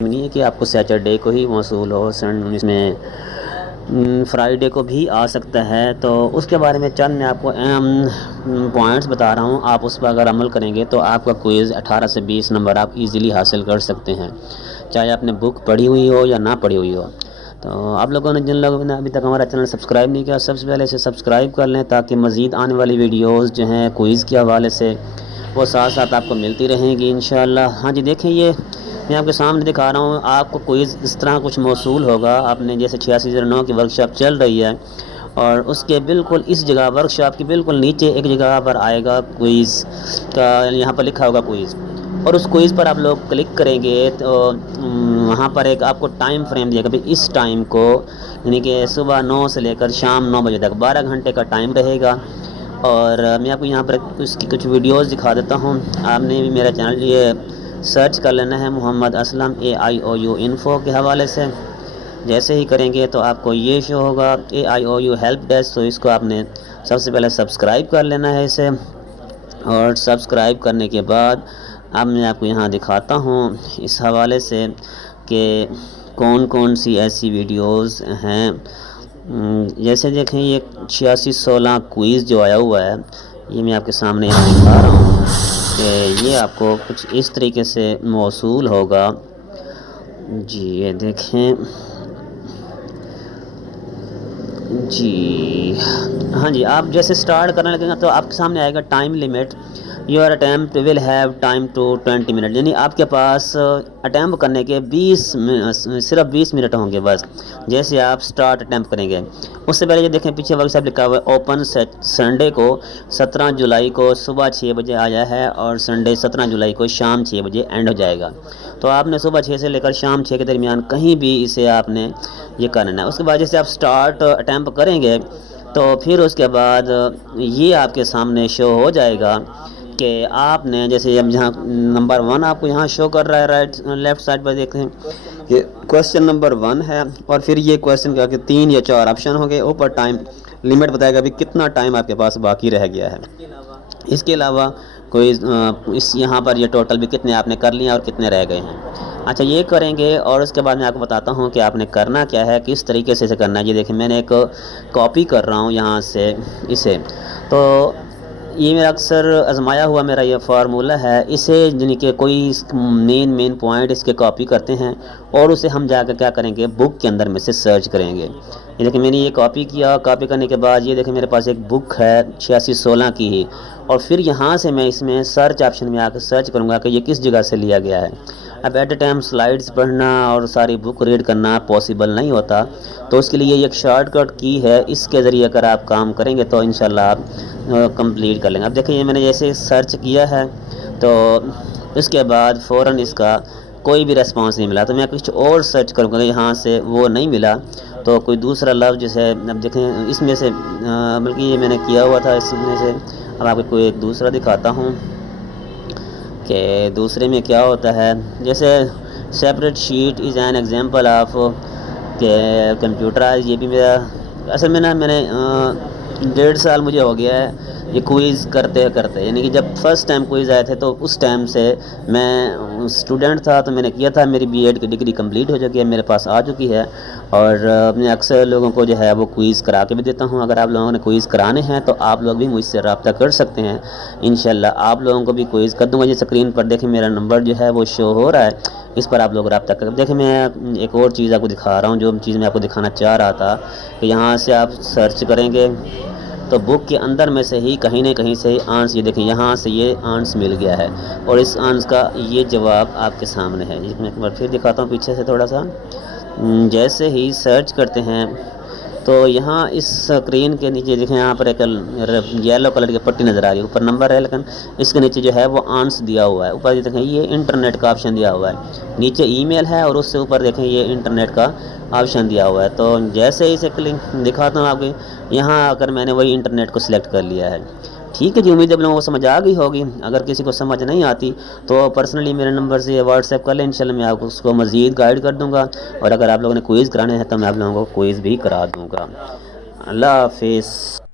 نہیں ہے کہ آپ کو سیٹرڈے کو ہی موصول ہو، اس میں فرائیڈے کو بھی آ سکتا ہے۔ تو اس کے بارے میں چند میں آپ کو اہم پوائنٹس بتا رہا ہوں، آپ اس پر اگر عمل کریں گے تو آپ کا کوئز 18 سے 20 نمبر آپ ایزیلی حاصل کر سکتے ہیں، چاہے آپ نے بک پڑھی ہوئی ہو یا نہ پڑھی ہوئی ہو۔ تو آپ لوگوں نے جن لوگوں نے ابھی تک ہمارا چینل سبسکرائب نہیں کیا، سب سے پہلے اسے سبسکرائب کر لیں تاکہ مزید آنے والی ویڈیوز جو ہیں کوئز کے حوالے سے وہ ساتھ ساتھ آپ کو ملتی رہیں گی انشاءاللہ۔ ہاں جی، دیکھیں یہ میں آپ کے سامنے دکھا رہا ہوں، آپ کو کوئز اس طرح کچھ موصول ہوگا۔ آپ نے جیسے 8609 کی ورکشاپ چل رہی ہے اور اس کے بالکل اس جگہ ورکشاپ کے بالکل نیچے ایک جگہ پر آئے گا کوئز کا، یہاں پر لکھا ہوگا کوئز، اور اس کوئز پر آپ لوگ کلک کریں گے تو وہاں پر ایک آپ کو ٹائم فریم دے گا، بھی اس ٹائم کو یعنی کہ صبح 9 سے لے کر شام 9 بجے تک 12 گھنٹے کا ٹائم رہے گا۔ اور میں آپ کو یہاں پر اس کی کچھ ویڈیوز دکھا دیتا ہوں۔ آپ نے بھی میرا چینل یہ سرچ کر لینا ہے محمد اسلم AIOU انفو کے حوالے سے۔ جیسے ہی کریں گے تو آپ کو یہ شو ہوگا AIOU ہیلپ ڈیسک، تو اس کو آپ نے سب سے پہلے سبسکرائب کر لینا ہے اسے، اور سبسکرائب کرنے کے بعد اب میں آپ کو یہاں دکھاتا ہوں اس حوالے سے کہ کون کون سی ایسی ویڈیوز ہیں۔ جیسے دیکھیں یہ 8616 کوئز جو آیا ہوا ہے، یہ میں آپ کے سامنے یہاں دکھا رہا ہوں کہ یہ آپ کو کچھ اس طریقے سے موصول ہوگا۔ جی یہ دیکھیں، جی ہاں جی، آپ جیسے سٹارٹ کرنے لگیں گے تو آپ کے سامنے آئے گا time limit, your attempt will have time to 20 minute, یعنی آپ کے پاس اٹیمپٹ کرنے کے صرف 20 منٹ ہوں گے بس، جیسے آپ سٹارٹ اٹیمپٹ کریں گے۔ اس سے پہلے یہ دیکھیں پیچھے ورک شاپ لکھا ہوا ہے اوپن سنڈے کو 17 جولائی کو صبح 6 بجے آیا ہے، اور سنڈے 17 جولائی کو شام 6 بجے اینڈ ہو جائے گا۔ تو آپ نے صبح 6 سے لے کر شام 6 کے درمیان کہیں بھی اسے آپ نے یہ کرنا ہے۔ اس کے بعد جیسے آپ سٹارٹ اٹیمپٹ کریں گے تو پھر اس کے بعد یہ آپ کے سامنے شو ہو جائے گا کہ آپ نے جیسے اب جہاں نمبر 1 آپ کو یہاں شو کر رہا ہے لیفٹ سائڈ پر دیکھیں کہ کویسچن نمبر 1 ہے، اور پھر یہ کویسچن کا کہ 3 یا 4 آپشن ہوں گے، اوپر ٹائم لمٹ بتائے گا بھی کتنا ٹائم آپ کے پاس باقی رہ گیا ہے۔ اس کے علاوہ کوئی اس یہاں پر یہ ٹوٹل بھی کتنے آپ نے کر لیے اور کتنے رہ گئے ہیں۔ اچھا یہ کریں گے، اور اس کے بعد میں آپ کو بتاتا ہوں کہ آپ نے کرنا کیا ہے، کس طریقے سے اسے کرنا ہے۔ یہ دیکھیں میں نے ایک کاپی کر رہا ہوں یہاں سے اسے، تو یہ میرا اکثر آزمایا ہوا میرا یہ فارمولہ ہے، اسے یعنی کہ کوئی مین پوائنٹ اس کے کاپی کرتے ہیں اور اسے ہم جا کے کیا کریں گے، بک کے اندر میں سے سرچ کریں گے۔ یہ دیکھیں میں نے یہ کاپی کیا، کاپی کرنے کے بعد یہ دیکھیں میرے پاس ایک بک ہے 8616 کی ہی، اور پھر یہاں سے میں اس میں سرچ آپشن میں آ کے سرچ کروں گا کہ یہ کس جگہ سے لیا گیا ہے۔ اب ایٹ اے ٹائم سلائیڈز پڑھنا اور ساری بک ریڈ کرنا پاسبل نہیں ہوتا، تو اس کے لیے ایک شارٹ کٹ کی ہے، اس کے ذریعے اگر آپ کام کریں گے تو انشاءاللہ آپ کمپلیٹ کر لیں گے۔ اب دیکھیں یہ میں نے جیسے سرچ کیا ہے تو اس کے بعد فوراً اس کا کوئی بھی ریسپانس نہیں ملا، تو میں کچھ اور سرچ کروں گا، یہاں سے وہ نہیں ملا تو کوئی دوسرا لفظ جیسے اب دیکھیں اس میں سے بلکہ یہ میں نے کیا ہوا تھا اس میں سے، اب آپ کو کوئی ایک دوسرا دکھاتا ہوں کہ دوسرے میں کیا ہوتا ہے۔ جیسے separate sheet is an example of کہ کمپیوٹرائز، یہ بھی میرا اصل میں میں نے 1.5 سال مجھے ہو گیا ہے یہ کوئز کرتے یعنی کہ جب فرسٹ ٹائم کوئز آئے تھے تو اس ٹائم سے میں اسٹوڈنٹ تھا، تو میں نے کیا تھا، میری BEd کی ڈگری کمپلیٹ ہو چکی ہے، میرے پاس آ چکی ہے، اور میں اکثر لوگوں کو جو ہے وہ کوئز کرا کے بھی دیتا ہوں۔ اگر آپ لوگوں نے کوئز کرانے ہیں تو آپ لوگ بھی مجھ سے رابطہ کر سکتے ہیں، انشاءاللہ آپ لوگوں کو بھی کوئز کر دوں گا۔ یہ اسکرین پر دیکھیں میرا نمبر جو ہے وہ شو ہو رہا ہے، اس پر آپ لوگ رابطہ کر دیکھیں۔ میں ایک اور چیز آپ کو دکھا رہا ہوں، جو چیز میں آپ کو دکھانا چاہ رہا تھا کہ یہاں سے آپ سرچ کریں گے تو بک کے اندر میں سے ہی کہیں نہ کہیں سے آنس، یہ دیکھیں یہاں سے یہ آنس مل گیا ہے، اور اس آنس کا یہ جواب آپ کے سامنے ہے۔ میں ایک بار پھر دکھاتا ہوں پیچھے سے تھوڑا سا، جیسے ہی سرچ کرتے ہیں تو یہاں اس اسکرین کے نیچے دیکھیں یہاں پر ایک یلو کلر کی پٹی نظر آ رہی ہے، اوپر نمبر ہے لیکن اس کے نیچے جو ہے وہ آنس دیا ہوا ہے، اوپر دیکھیں یہ انٹرنیٹ کا آپشن دیا ہوا ہے، نیچے ای میل ہے اور اس سے اوپر دیکھیں یہ انٹرنیٹ کا آپشن دیا ہوا ہے۔ تو جیسے ہی اسے کلک دکھاتا ہوں آپ کو، یہاں آ کر میں نے وہی انٹرنیٹ کو سلیکٹ کر لیا ہے۔ ٹھیک ہے جی، امید ہے آپ لوگوں کو سمجھ آ گئی ہوگی۔ اگر کسی کو سمجھ نہیں آتی تو پرسنلی میرے نمبر سے واٹس ایپ کر لیں، انشاءاللہ میں آپ کو اس کو مزید گائیڈ کر دوں گا، اور اگر آپ لوگوں نے کوئز کرانے ہیں تو میں آپ لوگوں کو کوئز بھی کرا دوں گا۔ اللہ حافظ۔